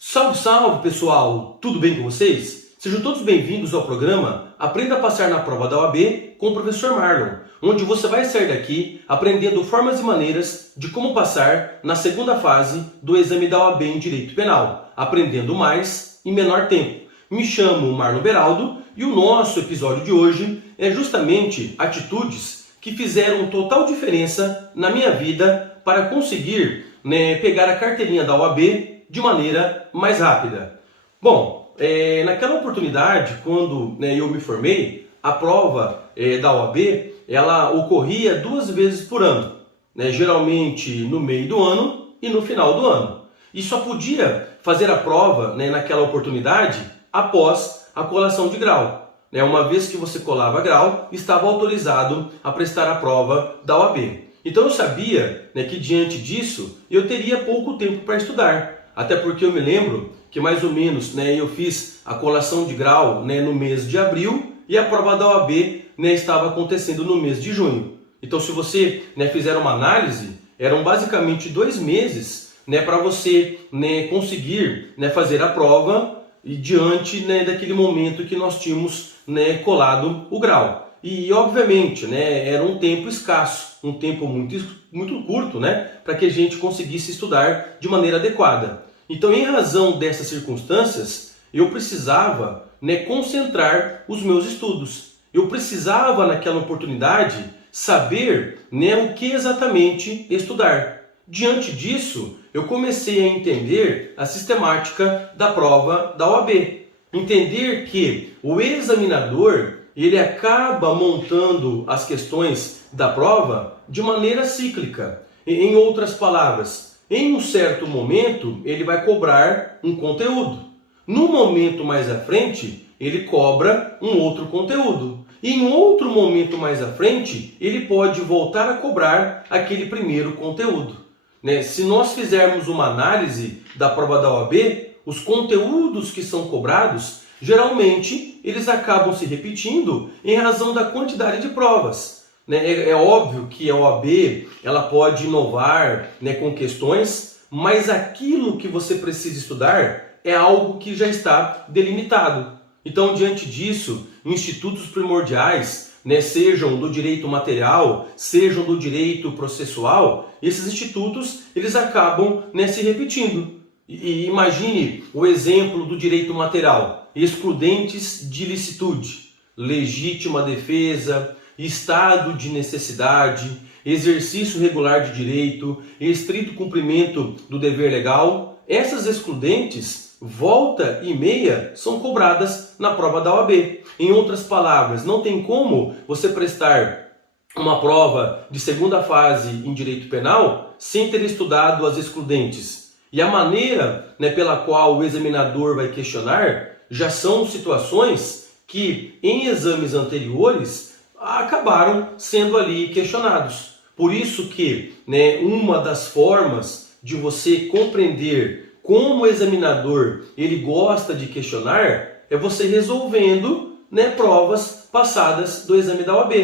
Salve, salve pessoal! Tudo bem com vocês? Sejam todos bem-vindos ao programa Aprenda a Passar na Prova da OAB com o professor Marlon, onde você vai sair daqui aprendendo formas e maneiras de como passar na segunda fase do exame da OAB em Direito Penal, aprendendo mais em menor tempo. Me chamo Marlon Beraldo e o nosso episódio de hoje é justamente atitudes que fizeram total diferença na minha vida para conseguir pegar a carteirinha da OAB de maneira mais rápida. Bom, naquela oportunidade, quando eu me formei, a prova da OAB ela ocorria 2 vezes por ano, geralmente no meio do ano e no final do ano. E só podia fazer a prova naquela oportunidade após a colação de grau. Uma vez que você colava grau, estava autorizado a prestar a prova da OAB. Então eu sabia que diante disso eu teria pouco tempo para estudar. Até porque eu me lembro que mais ou menos eu fiz a colação de grau no mês de abril e a prova da OAB estava acontecendo no mês de junho. Então se você fizer uma análise, eram basicamente 2 meses para você conseguir fazer a prova e diante daquele momento que nós tínhamos colado o grau. E obviamente era um tempo escasso, um tempo muito curto para que a gente conseguisse estudar de maneira adequada. Então, em razão dessas circunstâncias, eu precisava concentrar os meus estudos. Eu precisava, naquela oportunidade, saber o que exatamente estudar. Diante disso, eu comecei a entender a sistemática da prova da OAB. Entender que o examinador ele acaba montando as questões da prova de maneira cíclica. Em outras palavras, em um certo momento, ele vai cobrar um conteúdo. No momento mais à frente, ele cobra um outro conteúdo. E em outro momento mais à frente, ele pode voltar a cobrar aquele primeiro conteúdo. Se nós fizermos uma análise da prova da OAB, os conteúdos que são cobrados, geralmente, eles acabam se repetindo em razão da quantidade de provas. É óbvio que a OAB ela pode inovar com questões, mas aquilo que você precisa estudar é algo que já está delimitado. Então, diante disso, institutos primordiais, sejam do direito material, sejam do direito processual, esses institutos eles acabam se repetindo. E imagine o exemplo do direito material: excludentes de ilicitude, legítima defesa, estado de necessidade, exercício regular de direito, estrito cumprimento do dever legal. Essas excludentes, volta e meia, são cobradas na prova da OAB. Em outras palavras, não tem como você prestar uma prova de segunda fase em direito penal sem ter estudado as excludentes. E a maneira pela qual o examinador vai questionar já são situações que em exames anteriores acabaram sendo ali questionados. Por isso que uma das formas de você compreender como o examinador ele gosta de questionar é você resolvendo provas passadas do exame da OAB.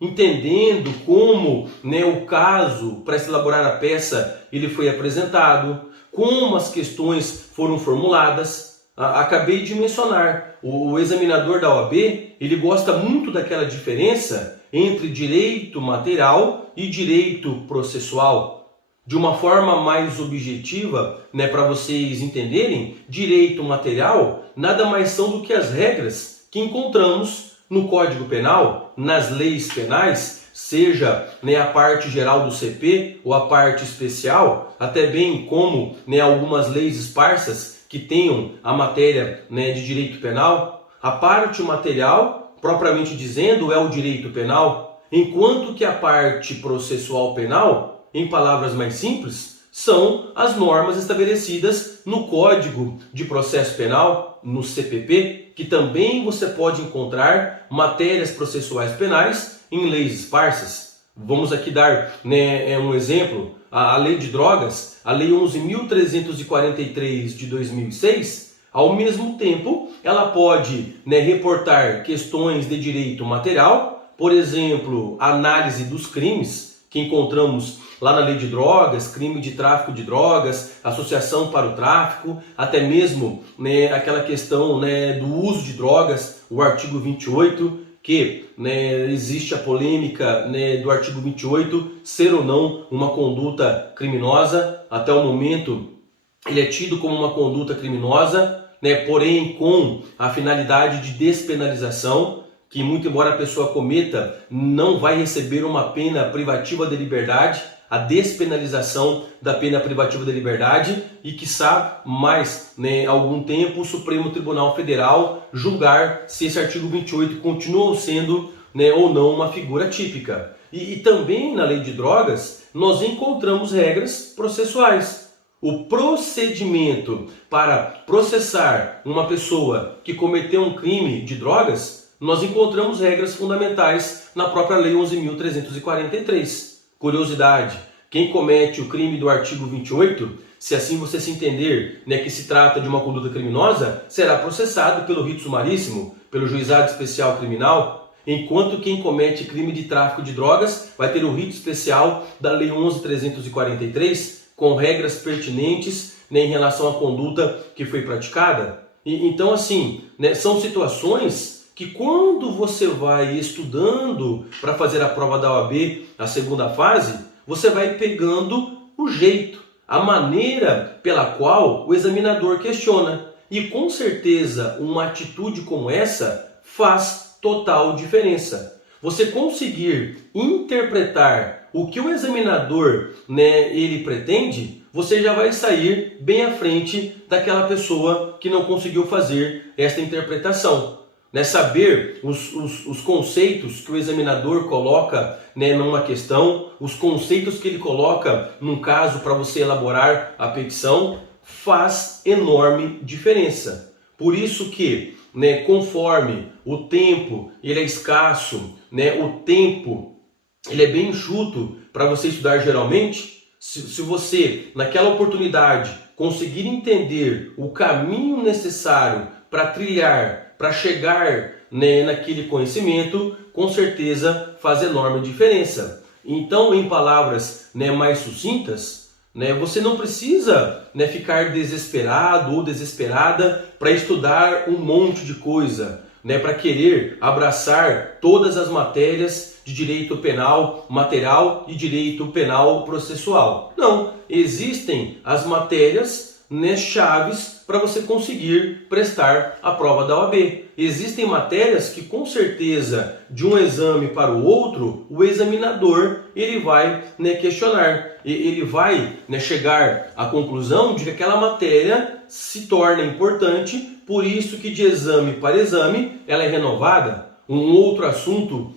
Entendendo como o caso para se elaborar a peça ele foi apresentado, como as questões foram formuladas. Acabei de mencionar, o examinador da OAB ele gosta muito daquela diferença entre direito material e direito processual. De uma forma mais objetiva, para vocês entenderem, direito material nada mais são do que as regras que encontramos no Código Penal, nas leis penais, seja a parte geral do CP ou a parte especial, até bem como algumas leis esparsas que tenham a matéria de direito penal. A parte material, propriamente dizendo, é o direito penal, enquanto que a parte processual penal, em palavras mais simples, são as normas estabelecidas no Código de Processo Penal, no CPP, que também você pode encontrar matérias processuais penais em leis esparsas. Vamos aqui dar um exemplo. A Lei de Drogas, a Lei 11.343 de 2006, ao mesmo tempo, ela pode reportar questões de direito material, por exemplo, a análise dos crimes que encontramos lá na lei de drogas, crime de tráfico de drogas, associação para o tráfico, até mesmo, né, aquela questão, né, do uso de drogas, o artigo 28, que, né, existe a polêmica, né, do artigo 28 ser ou não uma conduta criminosa. Até o momento ele é tido como uma conduta criminosa, né, porém com a finalidade de despenalização, que muito embora a pessoa cometa, não vai receber uma pena privativa de liberdade, a despenalização da pena privativa de liberdade, e quiçá mais, né, algum tempo o Supremo Tribunal Federal julgar se esse artigo 28 continua sendo, né, ou não uma figura típica. E também na lei de drogas nós encontramos regras processuais. O procedimento para processar uma pessoa que cometeu um crime de drogas, nós encontramos regras fundamentais na própria Lei 11.343. Curiosidade, quem comete o crime do artigo 28, se assim você se entender, né, que se trata de uma conduta criminosa, será processado pelo rito sumaríssimo, pelo juizado especial criminal, enquanto quem comete crime de tráfico de drogas vai ter o rito especial da Lei 11.343, com regras pertinentes, né, em relação à conduta que foi praticada. Então, assim, né, são situações que quando você vai estudando para fazer a prova da OAB, a segunda fase, você vai pegando o jeito, a maneira pela qual o examinador questiona. E com certeza uma atitude como essa faz total diferença. Você conseguir interpretar o que o examinador, né, ele pretende, você já vai sair bem à frente daquela pessoa que não conseguiu fazer esta interpretação. Né, saber os conceitos que o examinador coloca, né, numa questão, os conceitos que ele coloca num caso para você elaborar a petição, faz enorme diferença. Por isso que, né, conforme o tempo ele é escasso, né, o tempo ele é bem enxuto para você estudar geralmente, se você naquela oportunidade conseguir entender o caminho necessário para trilhar, para chegar, né, naquele conhecimento, com certeza faz enorme diferença. Então, em palavras, né, mais sucintas, né, você não precisa, né, ficar desesperado ou desesperada para estudar um monte de coisa, né, para querer abraçar todas as matérias de direito penal material e direito penal processual. Não, existem as matérias, né, chaves para você conseguir prestar a prova da OAB. Existem matérias que com certeza de um exame para o outro, o examinador ele vai, né, questionar. Ele vai, né, chegar à conclusão de que aquela matéria se torna importante, por isso que de exame para exame ela é renovada. Um outro assunto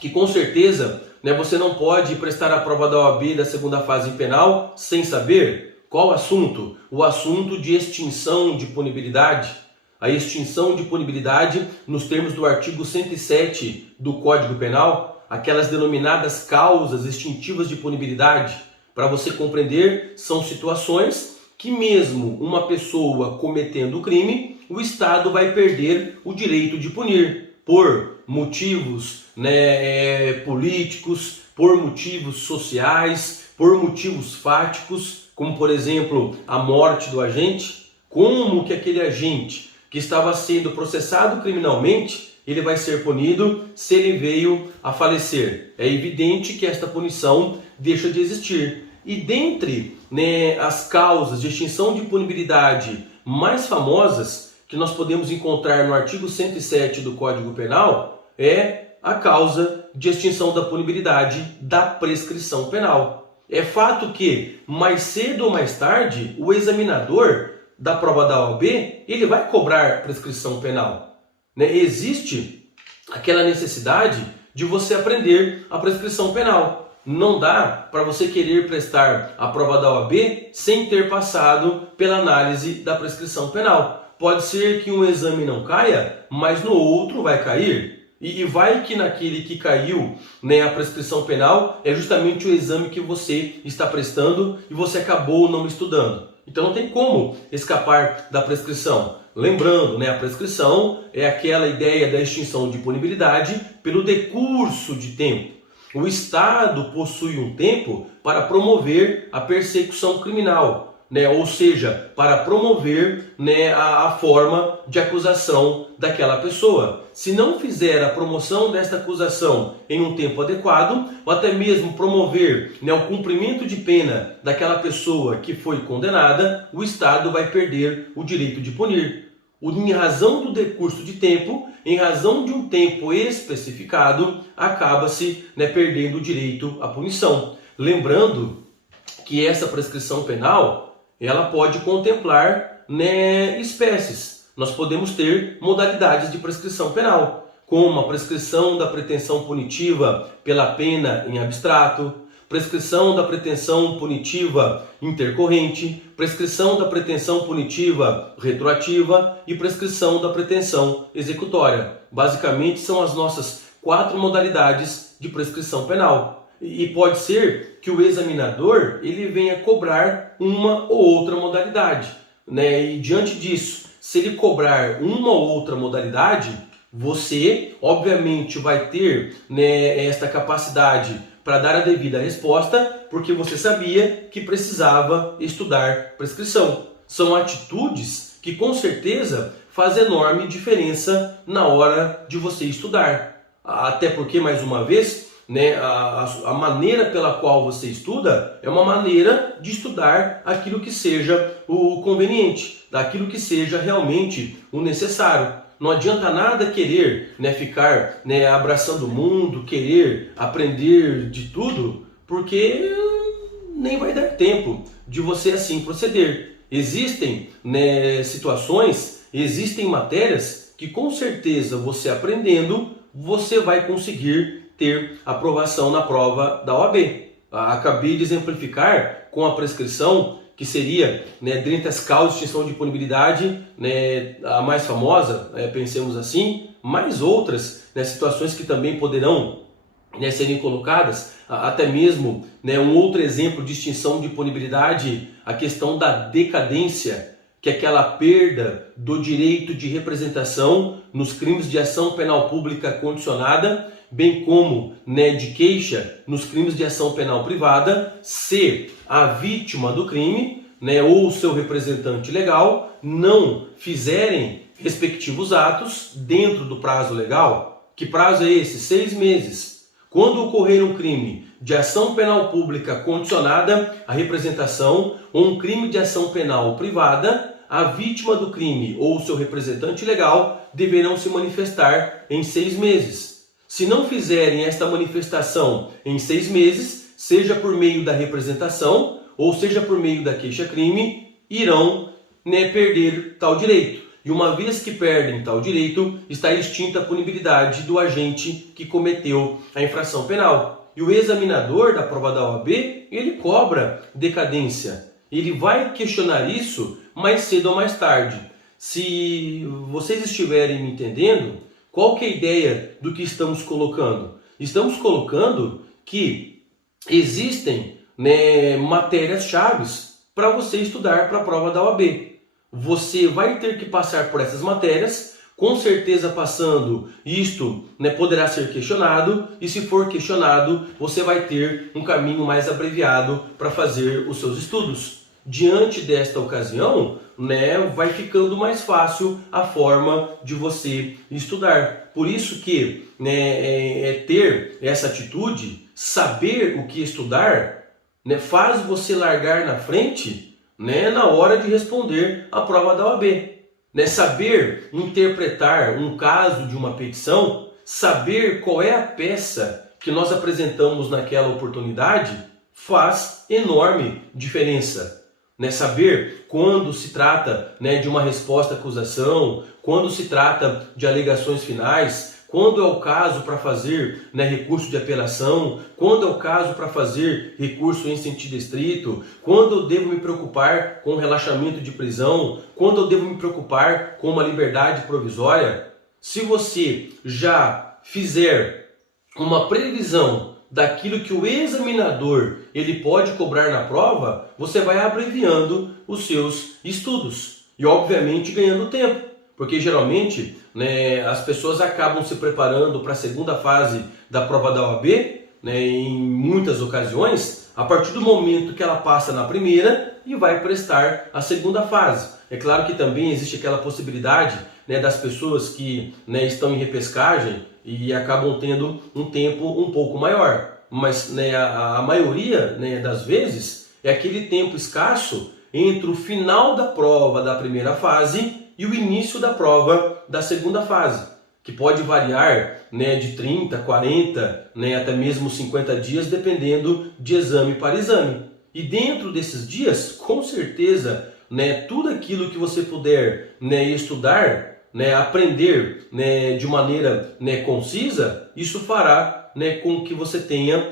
que com certeza, né, você não pode prestar a prova da OAB da segunda fase penal sem saber. Qual assunto? O assunto de extinção de punibilidade. A extinção de punibilidade nos termos do artigo 107 do Código Penal, aquelas denominadas causas extintivas de punibilidade. Para você compreender, são situações que mesmo uma pessoa cometendo o crime, o Estado vai perder o direito de punir por motivos, né, políticos, por motivos sociais, por motivos fáticos, como por exemplo a morte do agente. Como que aquele agente que estava sendo processado criminalmente, ele vai ser punido se ele veio a falecer? É evidente que esta punição deixa de existir. E dentre, né, as causas de extinção de punibilidade mais famosas que nós podemos encontrar no artigo 107 do Código Penal é a causa de extinção da punibilidade da prescrição penal. É fato que, mais cedo ou mais tarde, o examinador da prova da OAB, ele vai cobrar prescrição penal. Né? Existe aquela necessidade de você aprender a prescrição penal. Não dá para você querer prestar a prova da OAB sem ter passado pela análise da prescrição penal. Pode ser que um exame não caia, mas no outro vai cair. E vai que naquele que caiu, né, a prescrição penal é justamente o exame que você está prestando e você acabou não estudando. Então não tem como escapar da prescrição. Lembrando, né, a prescrição é aquela ideia da extinção de punibilidade pelo decurso de tempo. O Estado possui um tempo para promover a persecução criminal, né? Ou seja, para promover, né, a forma de acusação daquela pessoa. Se não fizer a promoção desta acusação em um tempo adequado, ou até mesmo promover, né, o cumprimento de pena daquela pessoa que foi condenada, o Estado vai perder o direito de punir. Em razão do decurso de tempo, em razão de um tempo especificado, acaba-se, né, perdendo o direito à punição. Lembrando que essa prescrição penal ela pode contemplar, né, espécies. Nós podemos ter modalidades de prescrição penal, como a prescrição da pretensão punitiva pela pena em abstrato, prescrição da pretensão punitiva intercorrente, prescrição da pretensão punitiva retroativa e prescrição da pretensão executória. Basicamente são as nossas 4 modalidades de prescrição penal. E pode ser que o examinador ele venha cobrar uma ou outra modalidade, né? E diante disso, se ele cobrar uma ou outra modalidade, você obviamente vai ter, né, esta capacidade para dar a devida resposta, porque você sabia que precisava estudar prescrição. São atitudes que com certeza fazem enorme diferença na hora de você estudar. Até porque, mais uma vez, né, a maneira pela qual você estuda é uma maneira de estudar aquilo que seja o conveniente, daquilo que seja realmente o necessário. Não adianta nada querer, né, ficar, né, abraçando o mundo, querer aprender de tudo, porque nem vai dar tempo de você assim proceder. Existem, né, situações, existem matérias que com certeza você aprendendo, você vai conseguir ter aprovação na prova da OAB. Acabei de exemplificar com a prescrição, que seria, né, dentre as causas de extinção de punibilidade, né, a mais famosa, pensemos assim, mais outras, né, situações que também poderão, né, serem colocadas, até mesmo, né, um outro exemplo de extinção de punibilidade, a questão da decadência, que é aquela perda do direito de representação nos crimes de ação penal pública condicionada, bem como, né, de queixa nos crimes de ação penal privada, se a vítima do crime, né, ou seu representante legal não fizerem respectivos atos dentro do prazo legal. Que prazo é esse? 6 meses. Quando ocorrer um crime de ação penal pública condicionada à representação ou um crime de ação penal privada, a vítima do crime ou seu representante legal deverão se manifestar em 6 meses. Se não fizerem esta manifestação em 6 meses, seja por meio da representação ou seja por meio da queixa-crime, irão, né, perder tal direito. E uma vez que perdem tal direito, está extinta a punibilidade do agente que cometeu a infração penal. E o examinador da prova da OAB, ele cobra decadência. Ele vai questionar isso mais cedo ou mais tarde. Se vocês estiverem me entendendo, qual que é a ideia do que estamos colocando? Estamos colocando que existem, né, matérias-chave para você estudar para a prova da OAB. Você vai ter que passar por essas matérias, com certeza passando isto, né, poderá ser questionado, e se for questionado, você vai ter um caminho mais abreviado para fazer os seus estudos. Diante desta ocasião, né, vai ficando mais fácil a forma de você estudar. Por isso que, né, ter essa atitude, saber o que estudar, né, faz você largar na frente, né, na hora de responder a prova da OAB. Né, saber interpretar um caso de uma petição, saber qual é a peça que nós apresentamos naquela oportunidade, faz enorme diferença. Né, saber quando se trata, né, de uma resposta à acusação, quando se trata de alegações finais, quando é o caso para fazer, né, recurso de apelação, quando é o caso para fazer recurso em sentido estrito, quando eu devo me preocupar com relaxamento de prisão, quando eu devo me preocupar com uma liberdade provisória. Se você já fizer uma previsão daquilo que o examinador ele pode cobrar na prova, você vai abreviando os seus estudos e obviamente ganhando tempo, porque geralmente, né, as pessoas acabam se preparando para a segunda fase da prova da OAB, né, em muitas ocasiões, a partir do momento que ela passa na primeira e vai prestar a segunda fase. É claro que também existe aquela possibilidade, né, das pessoas que, né, estão em repescagem e acabam tendo um tempo um pouco maior. Mas, né, a maioria, né, das vezes é aquele tempo escasso entre o final da prova da primeira fase e o início da prova da segunda fase, que pode variar, né, de 30, 40, né, até mesmo 50 dias, dependendo de exame para exame. E dentro desses dias, com certeza, né, tudo aquilo que você puder, né, estudar, né, aprender, né, de maneira, né, concisa, isso fará, né, com que você tenha,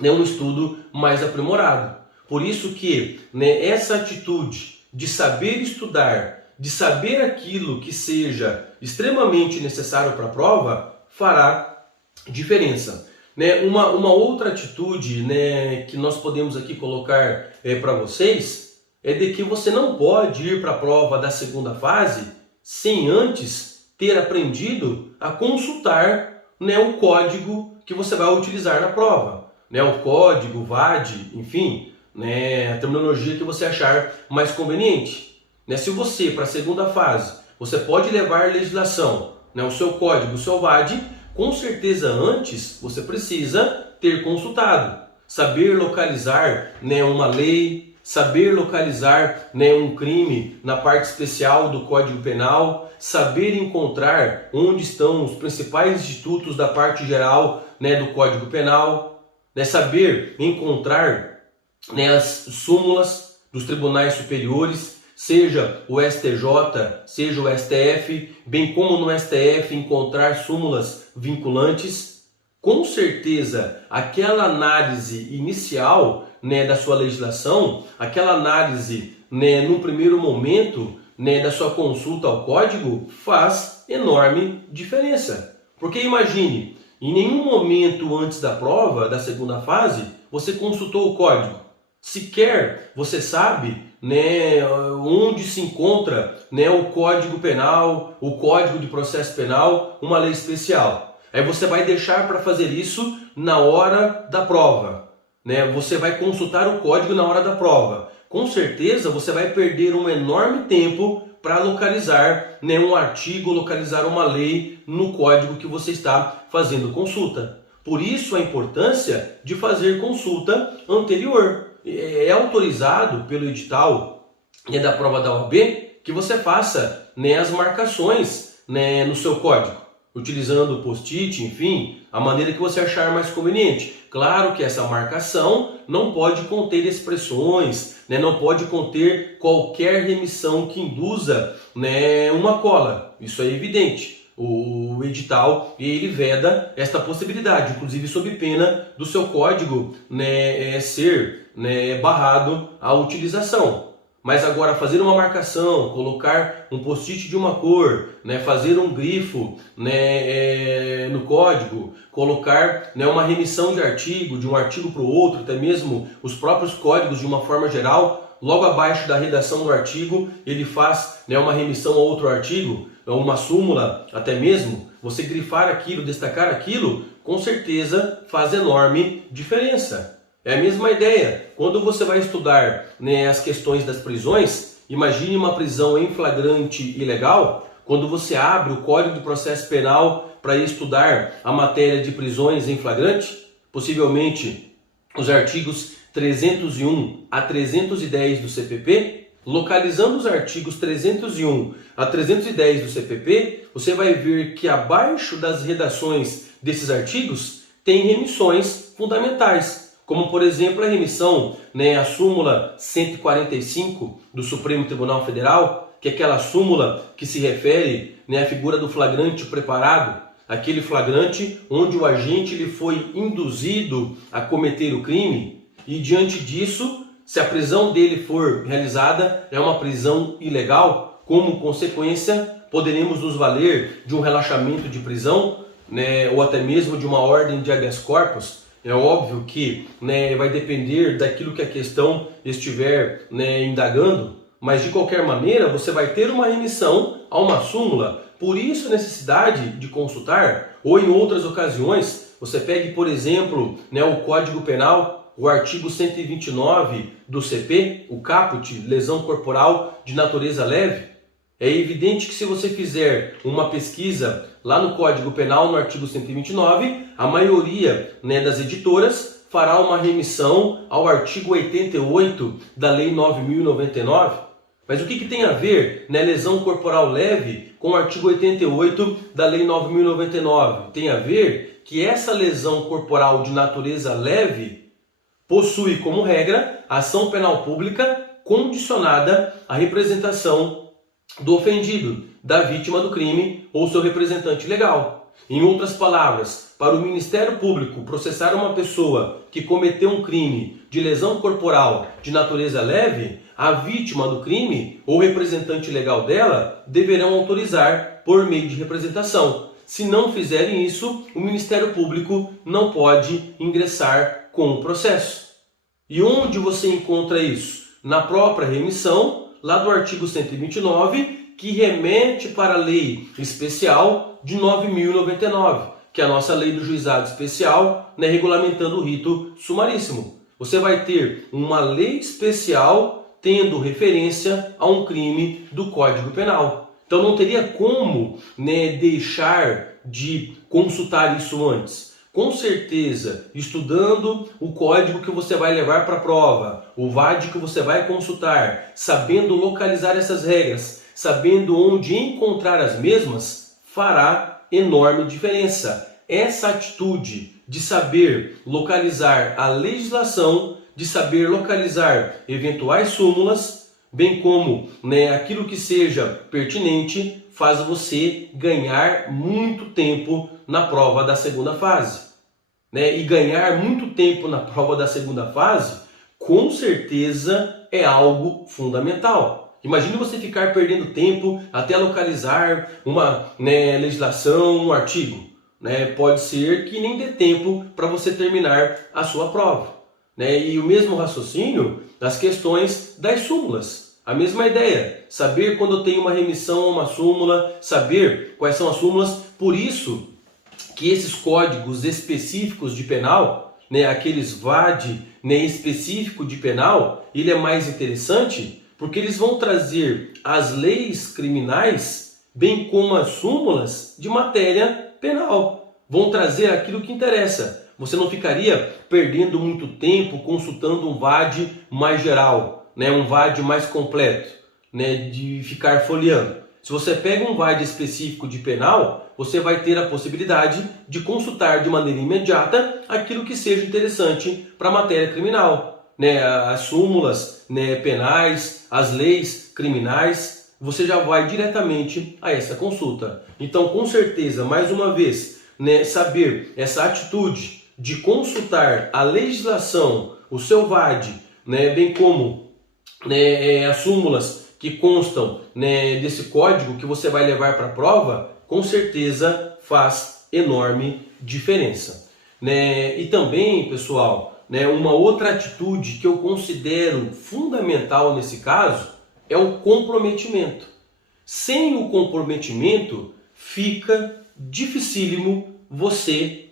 né, um estudo mais aprimorado. Por isso que, né, essa atitude de saber estudar, de saber aquilo que seja extremamente necessário para a prova, fará diferença. Né, uma outra atitude, né, que nós podemos aqui colocar para vocês é de que você não pode ir para a prova da segunda fase sem antes ter aprendido a consultar, né, o código que você vai utilizar na prova. Né, o código, o VAD, enfim, né, a terminologia que você achar mais conveniente. Né, se você, para a segunda fase, você pode levar legislação, né, o seu código, o seu VAD, com certeza antes você precisa ter consultado, saber localizar, né, uma lei, saber localizar, né, um crime na parte especial do Código Penal, saber encontrar onde estão os principais institutos da parte geral, né, do Código Penal, né, saber encontrar, né, as súmulas dos tribunais superiores, seja o STJ, seja o STF, bem como no STF encontrar súmulas vinculantes. Com certeza, aquela análise inicial, né, da sua legislação, aquela análise, né, no primeiro momento, né, da sua consulta ao código, faz enorme diferença. Porque imagine, em nenhum momento antes da prova, da segunda fase, você consultou o código. Sequer você sabe, né, onde se encontra, né, o Código Penal, o Código de Processo Penal, uma lei especial. Aí você vai deixar para fazer isso na hora da prova. Né? Você vai consultar o código na hora da prova. Com certeza você vai perder um enorme tempo para localizar, né, um artigo, localizar uma lei no código que você está fazendo consulta. Por isso a importância de fazer consulta anterior. É autorizado pelo edital, né, da prova da OAB que você faça, né, as marcações, né, no seu código, utilizando o post-it, enfim, a maneira que você achar mais conveniente. Claro que essa marcação não pode conter expressões, né, não pode conter qualquer remissão que induza, né, uma cola. Isso é evidente. O edital, ele veda esta possibilidade, inclusive sob pena do seu código, né, ser, né, barrado a utilização. Mas agora fazer uma marcação, colocar um post-it de uma cor, né, fazer um grifo, né, no código, colocar, né, uma remissão de artigo, de um artigo para o outro, até mesmo os próprios códigos de uma forma geral, logo abaixo da redação do artigo ele faz, né, uma remissão a outro artigo, uma súmula até mesmo, você grifar aquilo, destacar aquilo, com certeza faz enorme diferença. É a mesma ideia. Quando você vai estudar, né, as questões das prisões, imagine uma prisão em flagrante ilegal, quando você abre o Código de Processo Penal para estudar a matéria de prisões em flagrante, possivelmente os artigos 301 a 310 do CPP, localizando os artigos 301 a 310 do CPP, você vai ver que abaixo das redações desses artigos tem remissões fundamentais, como por exemplo a remissão, né, a súmula 145 do Supremo Tribunal Federal, que é aquela súmula que se refere, né, à figura do flagrante preparado, aquele flagrante onde o agente ele foi induzido a cometer o crime e diante disso, se a prisão dele for realizada, é uma prisão ilegal, como consequência poderemos nos valer de um relaxamento de prisão, né, ou até mesmo de uma ordem de habeas corpus. É óbvio que, né, vai depender daquilo que a questão estiver, né, indagando, mas de qualquer maneira você vai ter uma remissão a uma súmula. Por isso a necessidade de consultar, ou em outras ocasiões, você pegue, por exemplo, né, o Código Penal, o artigo 129 do CP, o caput, lesão corporal de natureza leve, é evidente que se você fizer uma pesquisa lá no Código Penal, no artigo 129, a maioria, das editoras fará uma remissão ao artigo 88 da Lei 9.099. Mas o que tem a ver, lesão corporal leve com o artigo 88 da Lei 9.099? Tem a ver que essa lesão corporal de natureza leve possui como regra a ação penal pública condicionada à representação do ofendido, da vítima do crime ou seu representante legal. Em outras palavras, para o Ministério Público processar uma pessoa que cometeu um crime de lesão corporal de natureza leve, a vítima do crime ou representante legal dela deverão autorizar por meio de representação. Se não fizerem isso, o Ministério Público não pode ingressar com o processo. E onde você encontra isso? Na própria remissão, lá do artigo 129, que remete para a lei especial de 9.099, que é a nossa lei do juizado especial, regulamentando o rito sumaríssimo. Você vai ter uma lei especial tendo referência a um crime do Código Penal. Então não teria como deixar de consultar isso antes. Com certeza, estudando o código que você vai levar para a prova, o VAD que você vai consultar, sabendo localizar essas regras, sabendo onde encontrar as mesmas, fará enorme diferença. Essa atitude de saber localizar a legislação, de saber localizar eventuais súmulas, bem como aquilo que seja pertinente, faz você ganhar muito tempo na prova da segunda fase. E ganhar muito tempo na prova da segunda fase, com certeza é algo fundamental. Imagine você ficar perdendo tempo até localizar uma legislação, um artigo. Pode ser que nem dê tempo para você terminar a sua prova. E o mesmo raciocínio das questões das súmulas. A mesma ideia, saber quando eu tenho uma remissão a uma súmula, saber quais são as súmulas. Por isso que esses códigos específicos de penal, aqueles VAD específico de penal, ele é mais interessante porque eles vão trazer as leis criminais, bem como as súmulas de matéria penal. Vão trazer aquilo que interessa. Você não ficaria perdendo muito tempo consultando um VAD mais geral, um VAD mais completo, de ficar folheando. Se você pega um VAD específico de penal, você vai ter a possibilidade de consultar de maneira imediata aquilo que seja interessante para a matéria criminal. As súmulas penais, as leis criminais, você já vai diretamente a essa consulta. Então, com certeza, mais uma vez, saber essa atitude de consultar a legislação, o seu VAD, bem como as súmulas que constam desse código que você vai levar para a prova, com certeza faz enorme diferença. E também, pessoal, uma outra atitude que eu considero fundamental nesse caso é o comprometimento. Sem o comprometimento, fica dificílimo você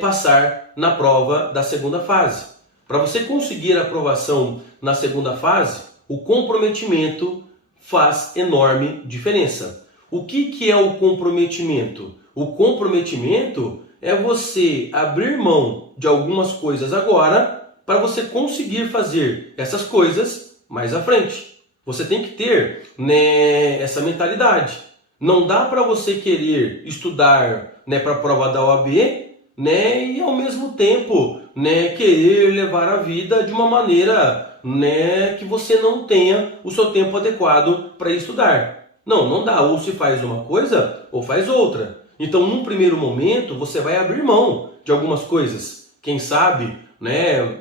passar na prova da segunda fase. Para você conseguir a aprovação na segunda fase, o comprometimento faz enorme diferença. O que é o comprometimento? O comprometimento é você abrir mão de algumas coisas agora para você conseguir fazer essas coisas mais à frente. Você tem que ter essa mentalidade. Não dá para você querer estudar para a prova da OAB e ao mesmo tempo querer levar a vida de uma maneira que você não tenha o seu tempo adequado para estudar. Não dá. Ou se faz uma coisa ou faz outra. Então, num primeiro momento, você vai abrir mão de algumas coisas. Quem sabe,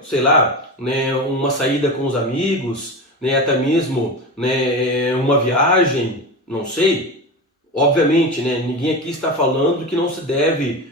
sei lá, uma saída com os amigos, até mesmo uma viagem, não sei. Obviamente, ninguém aqui está falando que não se deve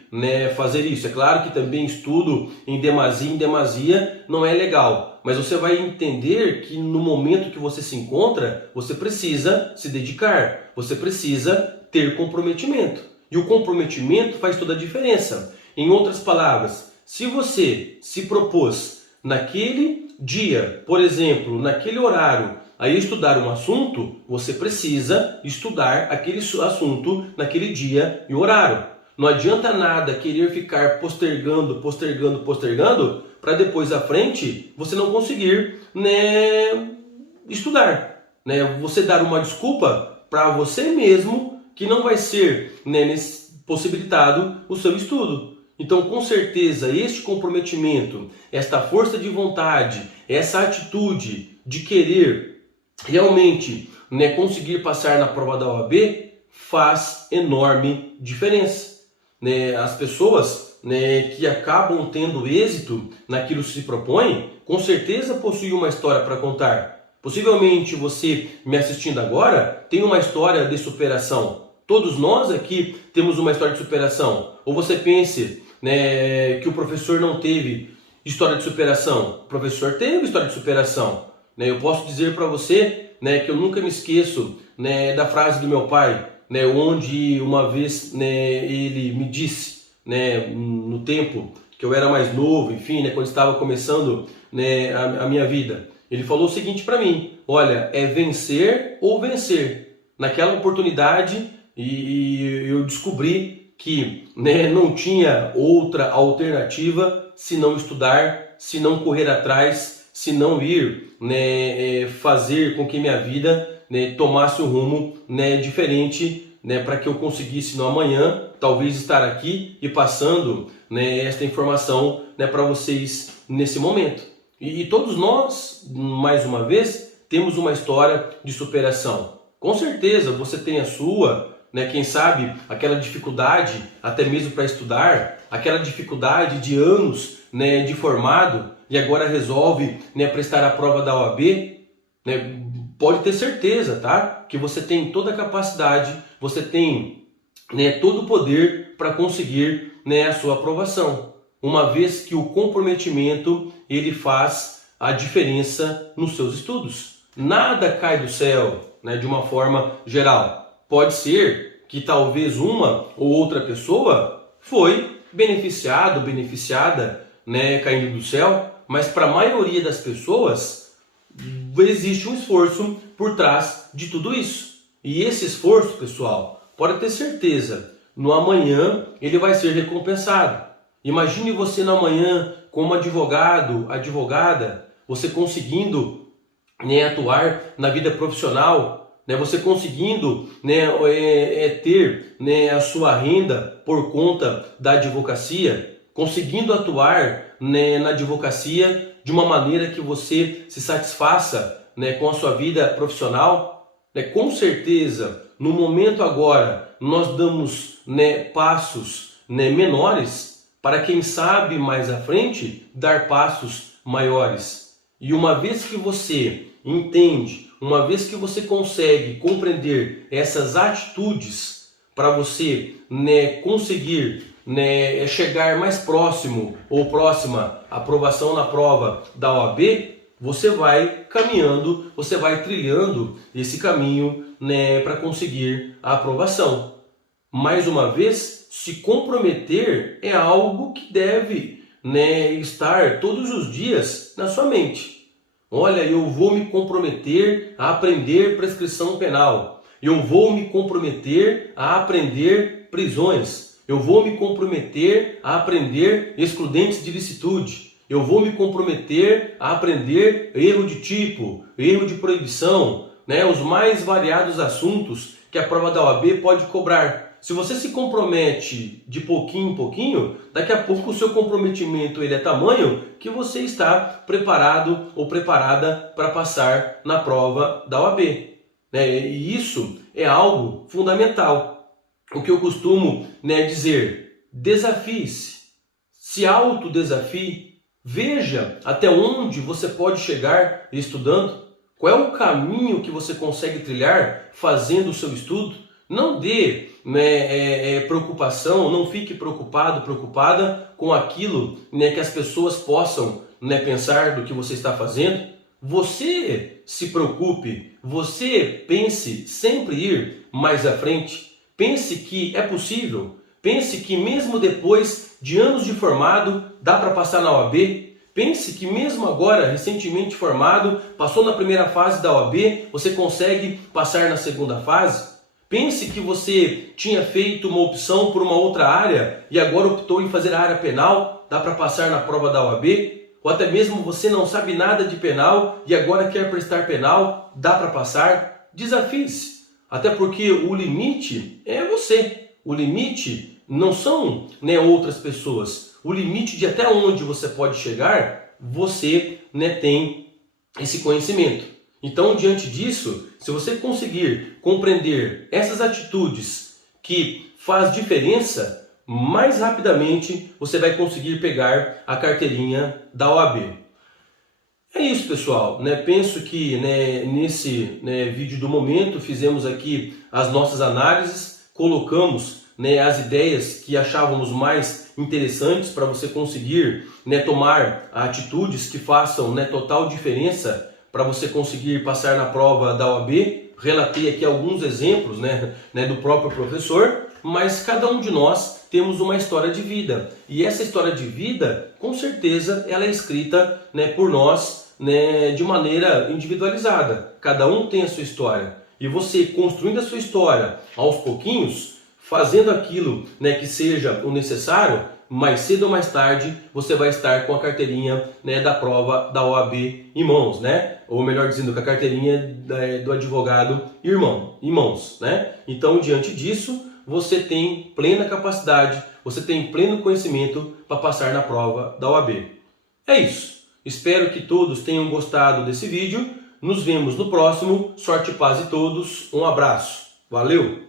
fazer isso. É claro que também estudo em demasia não é legal. Mas você vai entender que no momento que você se encontra, você precisa se dedicar. Você precisa ter comprometimento. E o comprometimento faz toda a diferença. Em outras palavras, se você se propôs naquele dia, por exemplo, naquele horário, a estudar um assunto, você precisa estudar aquele assunto naquele dia e horário. Não adianta nada querer ficar postergando para depois à frente você não conseguir, né, estudar. Né? Você dar uma desculpa para você mesmo que não vai ser, né, possibilitado o seu estudo. Então, com certeza, este comprometimento, esta força de vontade, essa atitude de querer realmente, né, conseguir passar na prova da OAB faz enorme diferença. Né? As pessoas, né, que acabam tendo êxito naquilo que se propõe, com certeza possuem uma história para contar. Possivelmente você me assistindo agora tem uma história de superação. Todos nós aqui temos uma história de superação. Ou você pense, né, que o professor não teve história de superação. O professor teve história de superação. Né? Eu posso dizer para você, né, que eu nunca me esqueço, né, da frase do meu pai, né, onde uma vez, né, ele me disse, né, no tempo que eu era mais novo, enfim, né, quando estava começando, né, a minha vida. Ele falou o seguinte para mim: olha, é vencer ou vencer. Naquela oportunidade, e eu descobri que, né, não tinha outra alternativa se não estudar, se não correr atrás, se não ir, né, fazer com que minha vida, né, tomasse um rumo, né, diferente, né, para que eu conseguisse no amanhã talvez estar aqui e passando, né, esta informação, né, para vocês nesse momento. E todos nós, mais uma vez, temos uma história de superação. Com certeza você tem a sua, né, quem sabe aquela dificuldade até mesmo para estudar, aquela dificuldade de anos, né, de formado e agora resolve, né, prestar a prova da OAB, né, pode ter certeza, tá? Que você tem toda a capacidade, você tem, né, todo o poder para conseguir, né, a sua aprovação. Uma vez que o comprometimento ele faz a diferença nos seus estudos. Nada cai do céu, né, de uma forma geral. Pode ser que talvez uma ou outra pessoa foi beneficiada, né, caindo do céu, mas para a maioria das pessoas existe um esforço por trás de tudo isso. E esse esforço, pessoal, pode ter certeza, no amanhã ele vai ser recompensado. Imagine você no amanhã como advogado, advogada, você conseguindo, né, atuar na vida profissional, né, você conseguindo, né, ter, né, a sua renda por conta da advocacia, conseguindo atuar, né, na advocacia de uma maneira que você se satisfaça, né, com a sua vida profissional. Né, com certeza, no momento agora, nós damos, né, passos, né, menores, para quem sabe mais à frente dar passos maiores. E uma vez que você entende, uma vez que você consegue compreender essas atitudes para você, né, conseguir, né, chegar mais próximo ou próxima à aprovação na prova da OAB, você vai caminhando, você vai trilhando esse caminho, né, para conseguir a aprovação. Mais uma vez, se comprometer é algo que deve, né, estar todos os dias na sua mente. Olha, eu vou me comprometer a aprender prescrição penal. Eu vou me comprometer a aprender prisões. Eu vou me comprometer a aprender excludentes de licitude. Eu vou me comprometer a aprender erro de tipo, erro de proibição, né, os mais variados assuntos que a prova da OAB pode cobrar. Se você se compromete de pouquinho em pouquinho, daqui a pouco o seu comprometimento ele é tamanho que você está preparado ou preparada para passar na prova da OAB. Né? E isso é algo fundamental. O que eu costumo, né, dizer, desafie-se, se autodesafie, veja até onde você pode chegar estudando, qual é o caminho que você consegue trilhar fazendo o seu estudo. Não dê, né, preocupação, não fique preocupado, preocupada com aquilo, né, que as pessoas possam, né, pensar do que você está fazendo. Você se preocupe, você pense sempre ir mais à frente, pense que é possível, pense que mesmo depois de anos de formado dá para passar na OAB, Pense que mesmo agora, recentemente formado, passou na primeira fase da OAB, você consegue passar na segunda fase? Pense que você tinha feito uma opção por uma outra área e agora optou em fazer a área penal, dá para passar na prova da OAB? Ou até mesmo você não sabe nada de penal e agora quer prestar penal, dá para passar? Desafie-se, até porque o limite é você, o limite não são outras pessoas. O limite de até onde você pode chegar, você tem esse conhecimento. Então, diante disso, se você conseguir compreender essas atitudes que faz diferença, mais rapidamente você vai conseguir pegar a carteirinha da OAB. É isso, pessoal. Penso que nesse vídeo do momento fizemos aqui as nossas análises, colocamos as ideias que achávamos mais interessantes para você conseguir tomar atitudes que façam total diferença para você conseguir passar na prova da OAB. Relatei aqui alguns exemplos do próprio professor, mas cada um de nós temos uma história de vida. E essa história de vida, com certeza, ela é escrita por nós de maneira individualizada. Cada um tem a sua história. E você construindo a sua história aos pouquinhos, fazendo aquilo que seja o necessário, mais cedo ou mais tarde você vai estar com a carteirinha da prova da OAB em mãos, ou melhor dizendo, com a carteirinha do advogado em mãos. Então, diante disso, você tem plena capacidade, você tem pleno conhecimento para passar na prova da OAB. É isso. Espero que todos tenham gostado desse vídeo. Nos vemos no próximo. Sorte e paz a todos. Um abraço. Valeu!